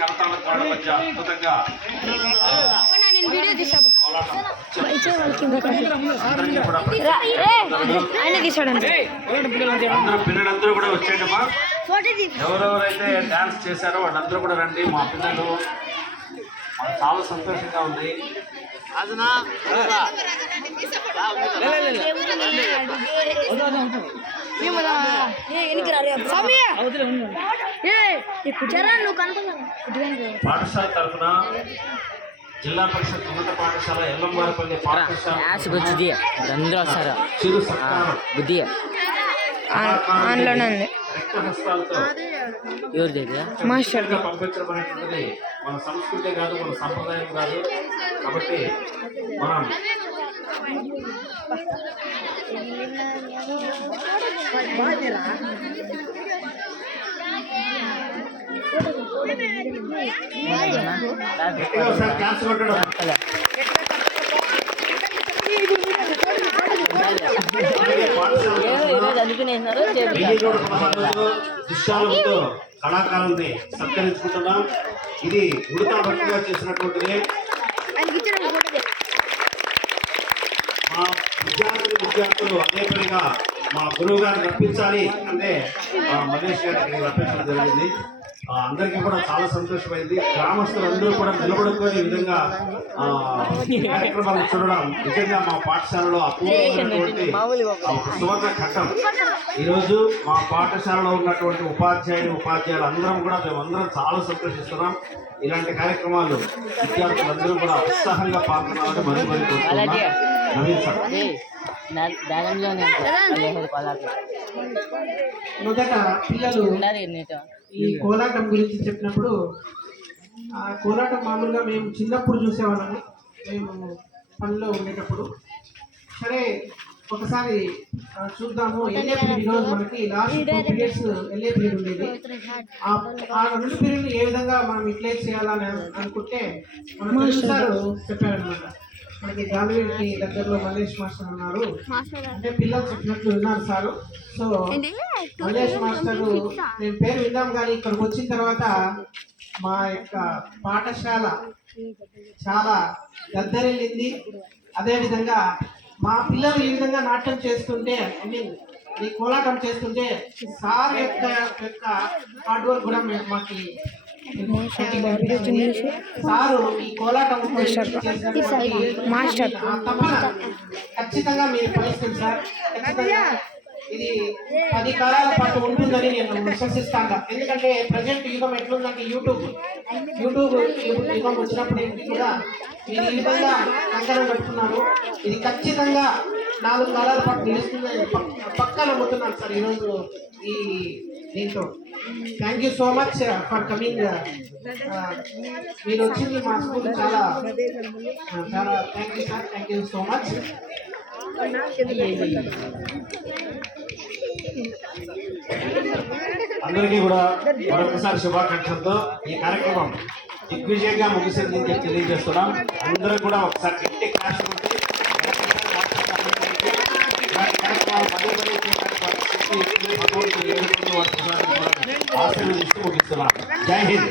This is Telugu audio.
కరతాళ గోడ మధ్య అద్భుతంగా పిల్లలందరూ కూడా వచ్చేటమ్మా. ఎవరెవరైతే డాన్స్ చేశారో వాళ్ళందరూ కూడా రండి. మా పిల్లలు మాకు చాలా సంతోషంగా ఉంది. పాఠశాల తరఫున జిల్లా పరిషత్ ఉన్నత పాఠశాల ఎల్లంవారిపల్లి పాఠశాల చిరు సత్కారం రక్తహస్తాలతో పంపించడం అనేటువంటిది మన సంస్కృతి కాదు, మన సంప్రదాయం కాదు. కాబట్టి మనం క్లాస్ కొట్టడం దృశ్యాలతో కళాకారుల్ని సత్కరించుకుంటున్నాం. ఇది ఉడతా భక్తిగా చేసినటువంటిది. మా విద్యార్థులు అదే పనిగా మా గురువు గారిని రప్పించాలి అంటే మహేష్ గారికి రప్పించడం జరిగింది. అందరికీ కూడా చాలా సంతోషమైంది. గ్రామస్తులందరూ కూడా నిలబడుకునే విధంగా కార్యక్రమాలు చూడడం నిజంగా మా పాఠశాలలో అపూర్వమైనటువంటి సువర్ణ ఘట్టం. ఈరోజు మా పాఠశాలలో ఉన్నటువంటి ఉపాధ్యాయులు అందరం కూడా మేమందరం చాలా సంతోషిస్తున్నాం. ఇలాంటి కార్యక్రమాలు విద్యార్థులందరూ కూడా ఉత్సాహంగా పాల్గొనాలని మరి నవీన్ సార్. మొదట పిల్లలు ఈ కోలాటం గురించి చెప్పినప్పుడు, ఆ కోలాటం మామూలుగా మేము చిన్నప్పుడు చూసేవాళ్ళము. మేము పనిలో ఉండేటప్పుడు సరే ఒకసారి చూద్దాము ఎల్ఏ పీరియడ్. ఈరోజు మనకి లాస్ట్ 2 పీరియడ్స్ ఎల్ఏ పీరియడ్ ఉండేది. ఆ 2 పీరియడ్లు ఏ విధంగా మనం యూటిలైజ్ చేయాలని అనుకుంటే మన తెలుగు సార్ చెప్పారనమాట. మనకి గాలివేడికి దగ్గరలో మల్లేష్ మాస్టర్ ఉన్నారు, అంటే పిల్లలు చెప్పినట్లు ఉన్నారు సారు. సో మల్లేష్ మాస్టర్ నేను పేరు విన్నాం, కానీ ఇక్కడికి వచ్చిన తర్వాత మా యొక్క పాఠశాల చాలా దద్దరిల్లింది. అదేవిధంగా మా పిల్లలు ఈ విధంగా నాట్యం చేస్తుంటే, ఐ మీన్ ఈ కోలాటం చేస్తుంటే సార్ యొక్క హార్డ్ వర్క్ కూడా మాకు సారు ఈ కోలాటం తప్పన ఖచ్చితంగా మీరు పరిస్థితి సార్. ఖచ్చితంగా ఇది 10 కాలాల పాటు ఉంటుందని నేను విశ్వసిస్తాను. ఎందుకంటే ప్రజెంట్ యుగం ఎట్లుందంటే యూట్యూబ్ యుగం వచ్చినప్పుడు కూడా మీరు ఈ విధంగా కంకణం కట్టుకున్నారు. ఇది ఖచ్చితంగా 4 కాలాల పాటు నిలుస్తుందని పక్కా నమ్ముతున్నాను సార్ ఈరోజు ఈ దీంతో. Thank you so much for coming. మీరు వచ్చింది మా స్కూల్ చాలా చాలా thank you sir. Thank you so much. అందరికీ కూడా మరొకసారి శుభాకాంక్షలతో ఈ కార్యక్రమం దిగ్విజయంగా ముగిసిందని చెప్పి తెలియజేస్తున్నాం. అందరూ కూడా ఒకసారి గట్టి క్లాస్ ఉంటే ఆశీర్వదిస్తూ ముగిస్తున్నాం. జై హింద్.